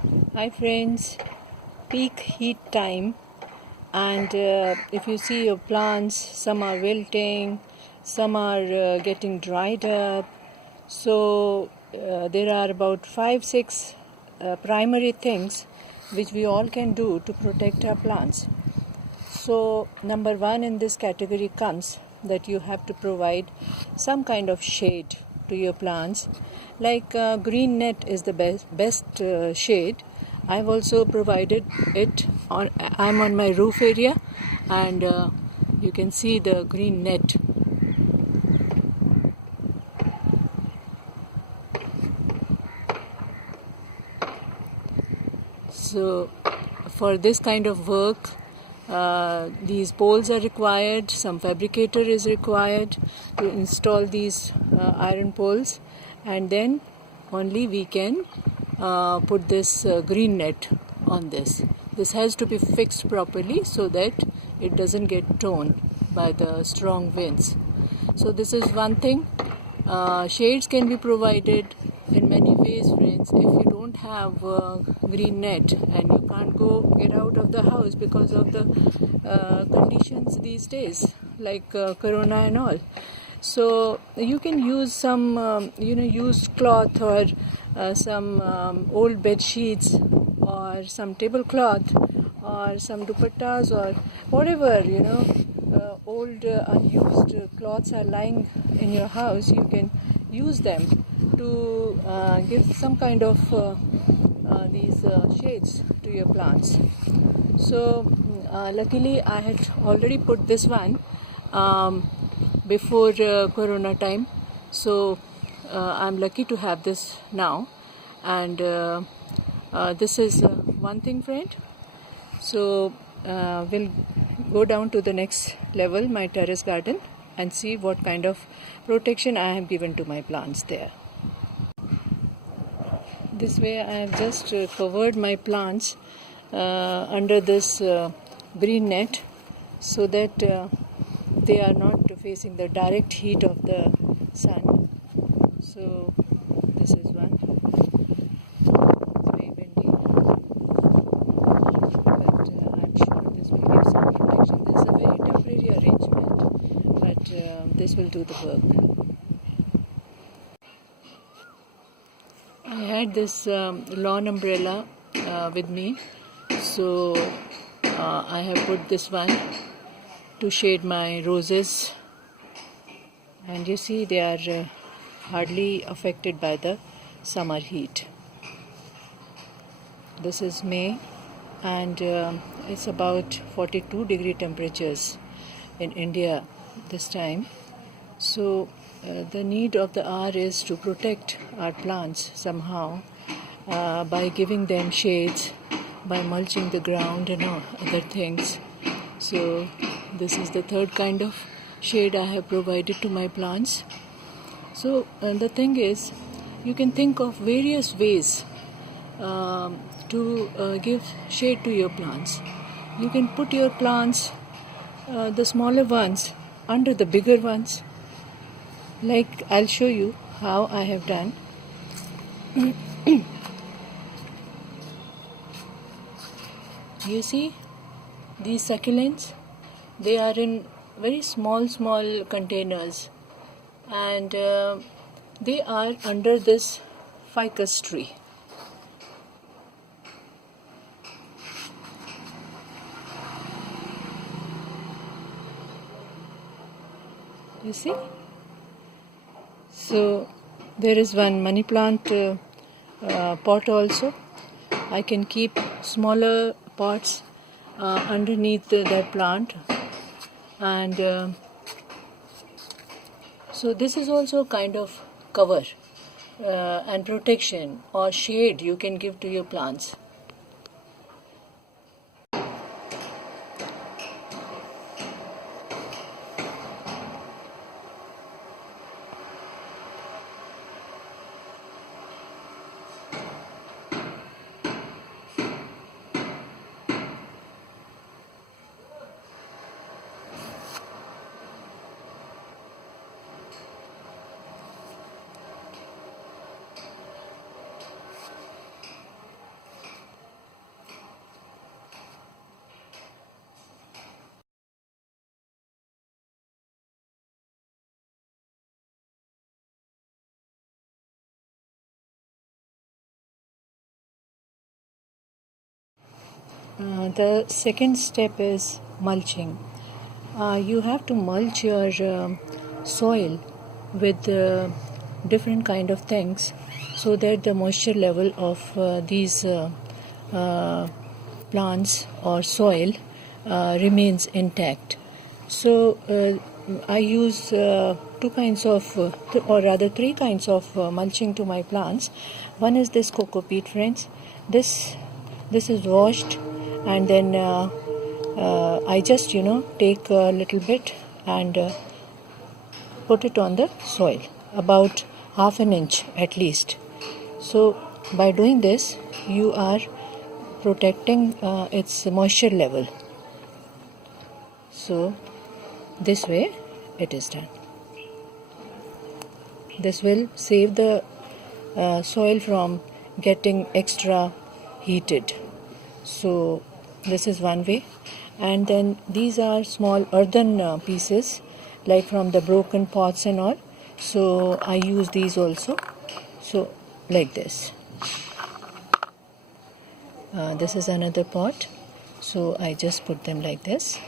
Hi friends, peak heat time, and if you see your plants, some are wilting, some are getting dried up. So there are about 5-6 primary things which we all can do to protect our plants. So number one in this category comes that you have to provide some kind of shade to your plants. Like green net is the best shade. I've also provided it on. I'm on my roof area, and you can see the green net. So for this kind of work, these poles are required, some fabricator is required to install these iron poles, and then only we can put this green net on this. This has to be fixed properly so that it doesn't get torn by the strong winds. So this is one thing. Shades can be provided in many ways, friends. If you don't have green net and you can't get out of the house because of the conditions these days, like corona and all, so you can use some used cloth or some old bed sheets or some tablecloth or some dupattas or whatever old unused cloths are lying in your house. You can use them to give some kind of these shades to your plants. So luckily I had already put this one before corona time, so I'm lucky to have this now, and this is one thing, friend. So we'll go down to the next level, my terrace garden, and see what kind of protection I have given to my plants there. This way I have just covered my plants under this green net so that they are not facing the direct heat of the sun. So this is one. It's very windy, but I'm sure this will give some protection. This is a very temporary arrangement, but this will do the work. I had this lawn umbrella with me, so I have put this one to shade my roses, and you see they are hardly affected by the summer heat. This is May, and it's about 42-degree temperatures in India this time. So the need of the hour is to protect our plants somehow by giving them shades, by mulching the ground and other things. So this is the third kind of shade I have provided to my plants. So the thing is, you can think of various ways to give shade to your plants. You can put your plants, the smaller ones, under the bigger ones. Like I'll show you how I have done. You see these succulents, they are in very small containers, and they are under this ficus tree. You see? So there is one money plant pot also. I can keep smaller pots underneath that plant, and so this is also a kind of cover and protection or shade you can give to your plants. The second step is mulching. You have to mulch your soil with different kind of things so that the moisture level of these plants or soil remains intact. So I use two kinds of, or rather three kinds of mulching to my plants. One is this coco peat, friends. This is washed, and then I just take a little bit and put it on the soil, about half an inch at least. So by doing this, you are protecting its moisture level. So this way it is done. This will save the soil from getting extra heated. So this is one way. And then these are small earthen pieces, like from the broken pots and all. So I use these also. So like this. This is another pot. So I just put them like this,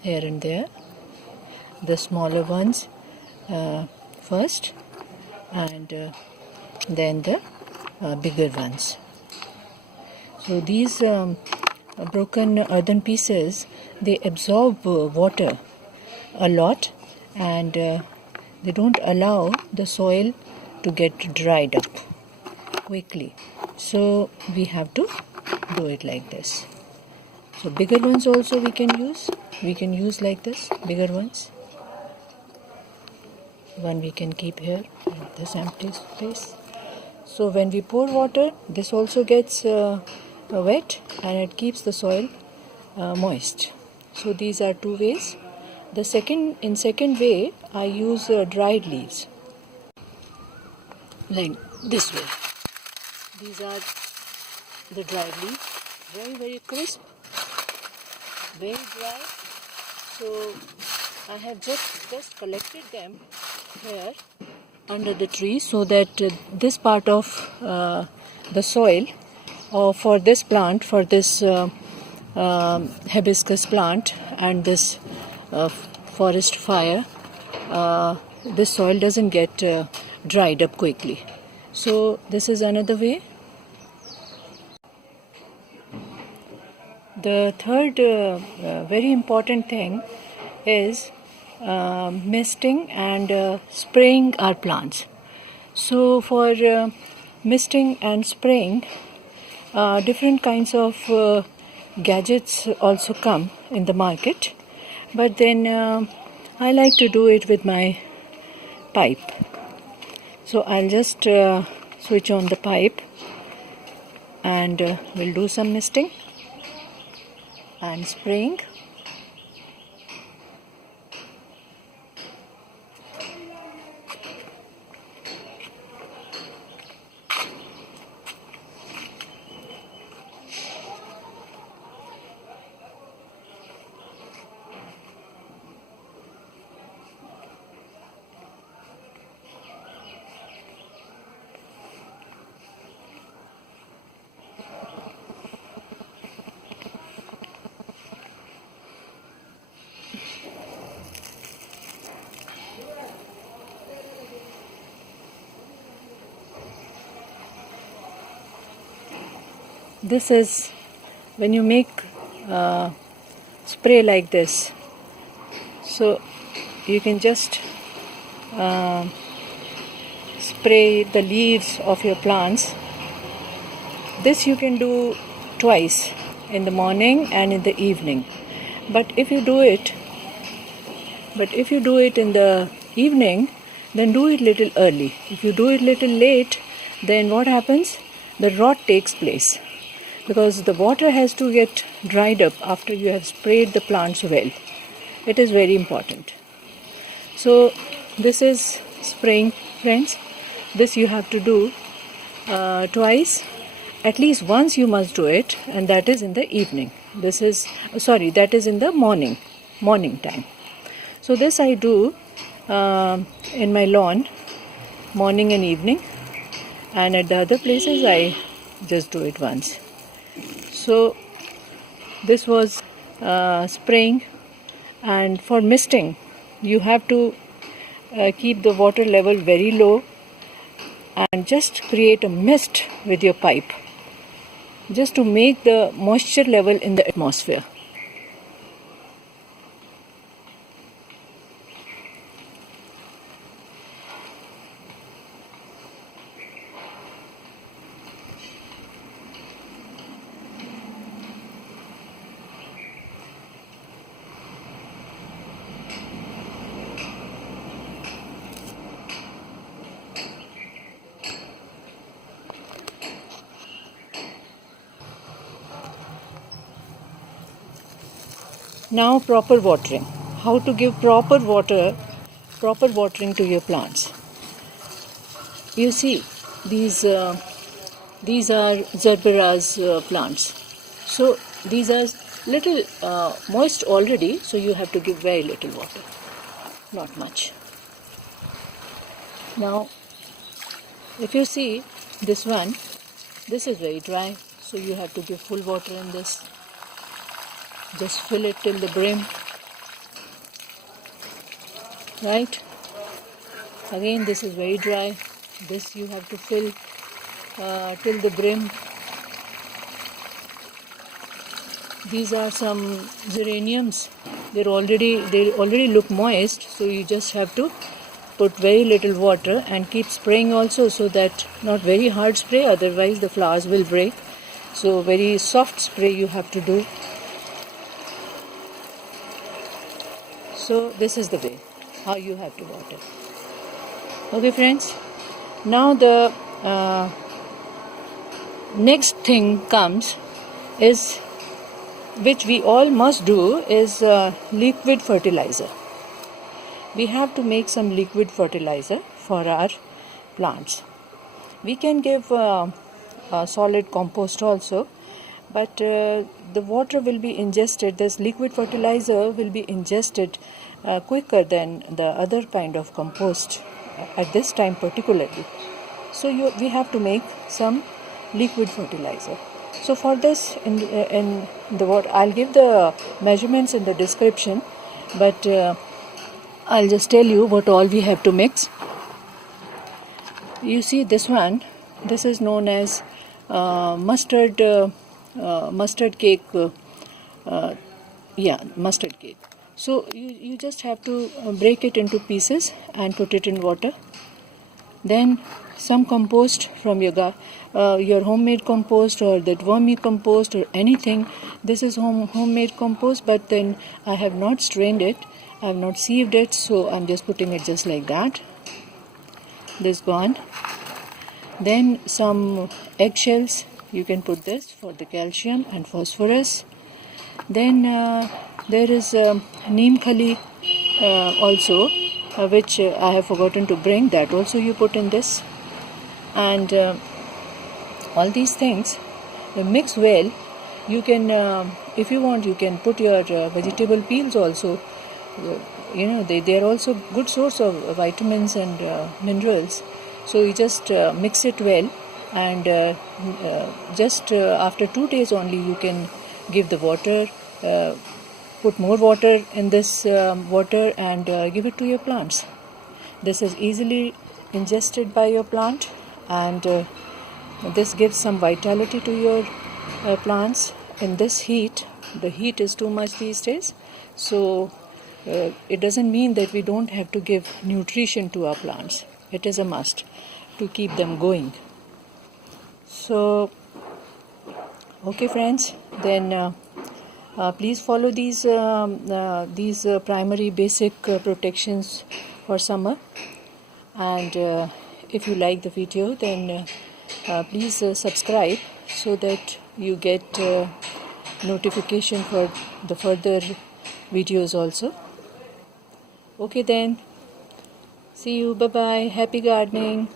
here and there. The smaller ones first, and then the bigger ones. So these broken earthen pieces, they absorb water a lot, and they don't allow the soil to get dried up quickly. So we have to do it like this. So bigger ones also we can use. We can use like this, bigger ones. One we can keep here in this empty space. So when we pour water, this also gets wet, and it keeps the soil moist. So these are two ways. The second way, I use dried leaves, like this way. These are the dried leaves, very crisp, very dry. So I have just collected them here under the tree, so that this part of the soil for this plant, for this hibiscus plant and this forest fire, this soil doesn't get dried up quickly. So this is another way. The third very important thing is misting and spraying our plants. So for misting and spraying, different kinds of gadgets also come in the market, but then I like to do it with my pipe. So I'll just switch on the pipe, and we'll do some misting and spraying. This is when you make spray like this. So you can just spray the leaves of your plants. This you can do twice, in the morning and in the evening. But if you do it in the evening, then do it little early. If you do it little late, then what happens? The rot takes place, because the water has to get dried up after you have sprayed the plants well. It is very important. So this is spraying, friends. This you have to do twice. At least once you must do it, and that is in the evening. That is in the morning time. So this I do in my lawn, morning and evening, and at the other places I just do it once. So this was spraying, and for misting you have to keep the water level very low and just create a mist with your pipe, just to make the moisture level in the atmosphere. Now proper watering. How to give proper watering to your plants. You see, these are Zerberas plants. So these are little moist already, so you have to give very little water, not much. Now, if you see this one, this is very dry, so you have to give full water in this. Just fill it till the brim, right? Again, this is very dry. This you have to fill till the brim. These are some geraniums. They already look moist, so you just have to put very little water and keep spraying also, so that not very hard spray, otherwise the flowers will break. So very soft spray you have to do. So this is the way how you have to water. Okay friends, now the next thing comes is, which we all must do, is liquid fertilizer. We have to make some liquid fertilizer for our plants. We can give solid compost also, but the water will be ingested, this liquid fertilizer will be ingested quicker than the other kind of compost at this time particularly. So we have to make some liquid fertilizer. So for this, in the water, I'll give the measurements in the description, but I'll just tell you what all we have to mix. You see this one, this is known as mustard cake. Mustard cake. So you just have to break it into pieces and put it in water. Then some compost from your homemade compost, or that wormy compost, or anything. This is homemade compost, but then I have not strained it, I have not sieved it, so I'm just putting it just like that. This gone. Then some eggshells, you can put this for the calcium and phosphorus. Then there is neem khali also, which I have forgotten to bring, that also you put in this. And all these things mix well. You can, if you want, you can put your vegetable peels also. They are also good source of vitamins and minerals. So you just mix it well, and just after 2 days only you can give the water, put more water in this water, and give it to your plants. This is easily ingested by your plant, and this gives some vitality to your plants. In this heat, the heat is too much these days, so it doesn't mean that we don't have to give nutrition to our plants. It is a must to keep them going. So okay friends, then please follow these primary basic protections for summer. And if you like the video, then please subscribe, so that you get notification for the further videos also. Okay then, see you, bye bye, happy gardening.